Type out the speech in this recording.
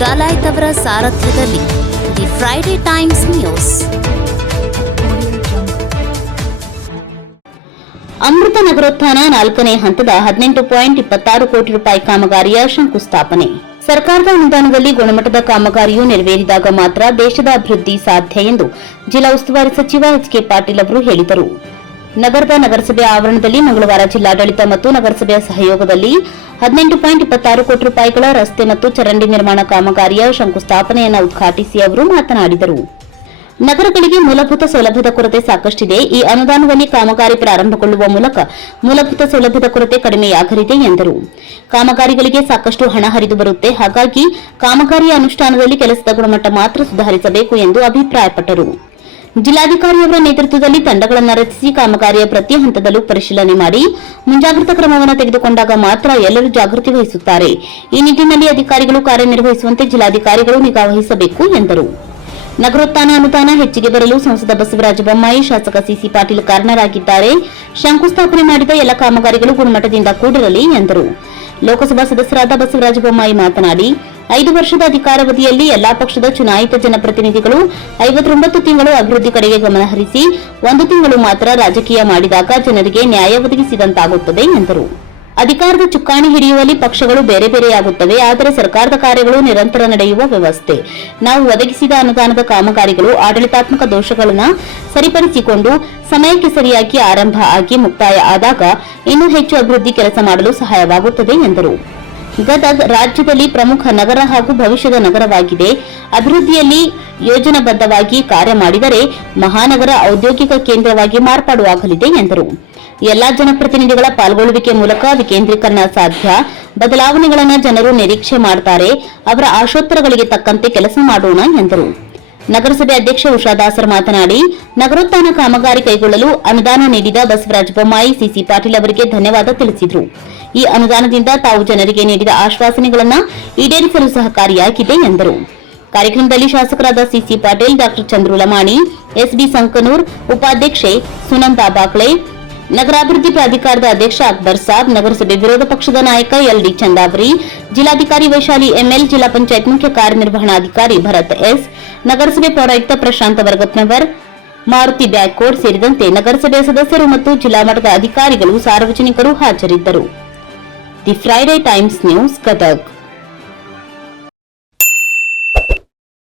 ಡಾಲಾಯ್ತ್ ಅವರ ಸಾರಥ್ಯದಲ್ಲಿ the Friday times news. ಅಮೃತ ನಗರೋತ್ಥಾನ 4ನೇ ಹಂತದ 18.26 ಕೋಟಿ ರೂಪಾಯಿ ಕಾಮಗಾರಿಯ ಶಂಕುಸ್ಥಾಪನೆ. ಸರ್ಕಾರದ ಅನುದಾನದಲ್ಲಿ ಗುಣಮಟ್ಟದ ಕಾಮಗಾರಿಯು ನೆರವೇರಿದಾಗ ಮಾತ್ರ ದೇಶದ ಅಭಿವೃದ್ಧಿ ಸಾಧ್ಯ ಎಂದು ಜಿಲ್ಲಾ ಉಸ್ತುವಾರಿ ಸಚಿವ ಎಚ್.ಕೆ. ಪಾಟೀಲ್ ಅವರು ಹೇಳಿದರು. ನಗರದ ನಗರಸಭೆ ಆವರಣದಲ್ಲಿ ಮಂಗಳವಾರ ಜಿಲ್ಲಾಡಳಿತ ಮತ್ತು ನಗರಸಭೆಯ ಸಹಯೋಗದಲ್ಲಿ 18.26 ಕೋಟಿ ರೂಪಾಯಿಗಳ ರಸ್ತೆ ಮತ್ತು ಚರಂಡಿ ನಿರ್ಮಾಣ ಕಾಮಗಾರಿಯ ಶಂಕುಸ್ಥಾಪನೆಯನ್ನು ಉದ್ಘಾಟಿಸಿ ಅವರು ಮಾತನಾಡಿದರು. ನಗರಗಳಿಗೆ ಮೂಲಭೂತ ಸೌಲಭ್ಯದ ಕೊರತೆ ಸಾಕಷ್ಟಿದೆ. ಈ ಅನುದಾನದಲ್ಲಿ ಕಾಮಗಾರಿ ಪ್ರಾರಂಭಗೊಳ್ಳುವ ಮೂಲಕ ಮೂಲಭೂತ ಸೌಲಭ್ಯದ ಕೊರತೆ ಕಡಿಮೆಯಾಗಲಿದೆ ಎಂದರು. ಕಾಮಗಾರಿಗಳಿಗೆ ಸಾಕಷ್ಟು ಹಣ ಹರಿದು ಬರುತ್ತೆ. ಹಾಗಾಗಿ ಕಾಮಗಾರಿಯ ಅನುಷ್ಠಾನದಲ್ಲಿ ಕೆಲಸದ ಗುಣಮಟ್ಟ ಮಾತ್ರ ಸುಧಾರಿಸಬೇಕು ಎಂದು ಅಭಿಪ್ರಾಯಪಟ್ಟರು. ಜಿಲ್ಲಾಧಿಕಾರಿಯವರ ನೇತೃತ್ವದಲ್ಲಿ ತಂಡಗಳನ್ನು ರಚಿಸಿ ಕಾಮಗಾರಿಯ ಪ್ರತಿ ಹಂತದಲ್ಲೂ ಪರಿಶೀಲನೆ ಮಾಡಿ ಮುಂಜಾಗ್ರತಾ ಕ್ರಮವನ್ನು ತೆಗೆದುಕೊಂಡಾಗ ಮಾತ್ರ ಎಲ್ಲರೂ ಜಾಗೃತಿ ವಹಿಸುತ್ತಾರೆ. ಈ ನಿಟ್ಟಿನಲ್ಲಿ ಅಧಿಕಾರಿಗಳು ಕಾರ್ಯನಿರ್ವಹಿಸುವಂತೆ ಜಿಲ್ಲಾಧಿಕಾರಿಗಳು ನಿಗಾ ವಹಿಸಬೇಕು ಎಂದರು. ನಗರೋತ್ಥಾನ ಅನುದಾನ ಹೆಚ್ಚಿಗೆ ಬರಲು ಸಂಸದ ಬಸವರಾಜ ಬೊಮ್ಮಾಯಿ, ಶಾಸಕ ಸಿಸಿ ಪಾಟೀಲ್ ಕಾರಣರಾಗಿದ್ದಾರೆ. ಶಂಕುಸ್ಥಾಪನೆ ಮಾಡಿದ ಎಲ್ಲ ಕಾಮಗಾರಿಗಳು ಗುಣಮಟ್ಟದಿಂದ ಕೂಡಿರಲಿ ಎಂದರು. ಲೋಕಸಭಾ ಸದಸ್ಯರಾದ ಬಸವರಾಜ ಬೊಮ್ಮಾಯಿ ಮಾತನಾಡಿ, 5 ವರ್ಷದ ಅಧಿಕಾರಾವಧಿಯಲ್ಲಿ ಎಲ್ಲಾ ಪಕ್ಷದ ಚುನಾಯಿತ ಜನಪ್ರತಿನಿಧಿಗಳು 59 ತಿಂಗಳು ಅಭಿವೃದ್ಧಿ ಕಡೆಗೆ ಗಮನಹರಿಸಿ 1 ತಿಂಗಳು ಮಾತ್ರ ರಾಜಕೀಯ ಮಾಡಿದಾಗ ಜನರಿಗೆ ನ್ಯಾಯ ಒದಗಿಸಿದಂತಾಗುತ್ತದೆ ಎಂದರು. ಅಧಿಕಾರದ ಚುಕ್ಕಾಣಿ ಹಿಡಿಯುವಲ್ಲಿ ಪಕ್ಷಗಳು ಬೇರೆ ಬೇರೆಯಾಗುತ್ತವೆ. ಆದರೆ ಸರ್ಕಾರದ ಕಾರ್ಯಗಳು ನಿರಂತರ ನಡೆಯುವ ವ್ಯವಸ್ಥೆ. ನಾವು ಒದಗಿಸಿದ ಅನುದಾನದ ಕಾಮಗಾರಿಗಳು ಆಡಳಿತಾತ್ಮಕ ದೋಷಗಳನ್ನು ಸರಿಪಡಿಸಿಕೊಂಡು ಸಮಯಕ್ಕೆ ಸರಿಯಾಗಿ ಆರಂಭ ಆಗಿ ಮುಕ್ತಾಯ ಆದಾಗ ಇನ್ನೂ ಹೆಚ್ಚು ಅಭಿವೃದ್ಧಿ ಕೆಲಸ ಮಾಡಲು ಸಹಾಯವಾಗುತ್ತದೆ ಎಂದರು. ಗದಗ ರಾಜ್ಯದಲ್ಲಿ ಪ್ರಮುಖ ನಗರ ಹಾಗೂ ಭವಿಷ್ಯದ ನಗರವಾಗಿದೆ. ಅಭಿವೃದ್ಧಿಯಲ್ಲಿ ಯೋಜನಾಬದ್ಧವಾಗಿ ಕಾರ್ಯ ಮಾಡಿದರೆ ಮಹಾನಗರ ಔದ್ಯೋಗಿಕ ಕೇಂದ್ರವಾಗಿ ಮಾರ್ಪಾಡುವಾಗಲಿದೆ ಎಂದರು. ಎಲ್ಲಾ ಜನಪ್ರತಿನಿಧಿಗಳ ಪಾಲ್ಗೊಳ್ಳುವಿಕೆ ಮೂಲಕ ವಿಕೇಂದ್ರೀಕರಣ ಸಾಧ್ಯ. ಬದಲಾವಣೆಗಳನ್ನು ಜನರು ನಿರೀಕ್ಷೆ ಮಾಡುತ್ತಾರೆ. ಅವರ ಆಶೋತ್ತರಗಳಿಗೆ ತಕ್ಕಂತೆ ಕೆಲಸ ಮಾಡೋಣ ಎಂದರು. ನಗರಸಭೆ ಅಧ್ಯಕ್ಷ ಉಷಾದಾಸರ್ ಮಾತನಾಡಿ, ನಗರೋತ್ಥಾನ ಕಾಮಗಾರಿ ಕೈಗೊಳ್ಳಲು ಅನುದಾನ ನೀಡಿದ ಬಸವರಾಜ ಬೊಮ್ಮಾಯಿ, ಸಿಸಿ ಪಾಟೀಲ್ ಅವರಿಗೆ ಧನ್ಯವಾದ ತಿಳಿಸಿದರು. ಈ ಅನುದಾನದಿಂದ ತಾವು ಜನರಿಗೆ ನೀಡಿದ ಆಶ್ವಾಸನೆಗಳನ್ನು ಈಡೇರಿಸಲು ಸಹಕಾರಿಯಾಗಿದೆ ಎಂದರು. ಕಾರ್ಯಕ್ರಮದಲ್ಲಿ ಶಾಸಕರಾದ ಸಿಸಿ ಪಾಟೀಲ್, ಡಾ ಚಂದ್ರು ಲಮಾಣಿ, ಎಸ್ಬಿ ಸಂಕನೂರ್, ಉಪಾಧ್ಯಕ್ಷೆ ಸುನಂದಾ ಬಾಕ್ಲೆ, ನಗರಾಭಿವೃದ್ಧಿ ಪ್ರಾಧಿಕಾರದ ಅಧ್ಯಕ್ಷ ಅಕ್ಬರ್ ಸಾಬ್, ನಗರಸಭೆ ವಿರೋಧ ಪಕ್ಷದ ನಾಯಕ ಎಲ್ಡಿ ಚಂದಾವರಿ, ಜಿಲ್ಲಾಧಿಕಾರಿ ವೈಶಾಲಿ ಎಂಎಲ್, ಜಿಲ್ಲಾ ಪಂಚಾಯತ್ ಮುಖ್ಯ ಕಾರ್ಯನಿರ್ವಹಣಾಧಿಕಾರಿ ಭರತ್ ಎಸ್, ನಗರಸಭೆ ಪೌರಾಯುಕ್ತ ಪ್ರಶಾಂತ್ ವರ್ಗತ್ನವರ್, ಮಾರುತಿ ಬ್ಯಾಕ್ಕೋಡ್ ಸೇರಿದಂತೆ ನಗರಸಭೆಯ ಸದಸ್ಯರು ಮತ್ತು ಜಿಲ್ಲಾ ಮಟ್ಟದ ಅಧಿಕಾರಿಗಳು, ಸಾರ್ವಜನಿಕರು ಹಾಜರಿದ್ದರು. The Friday times news, Gadag.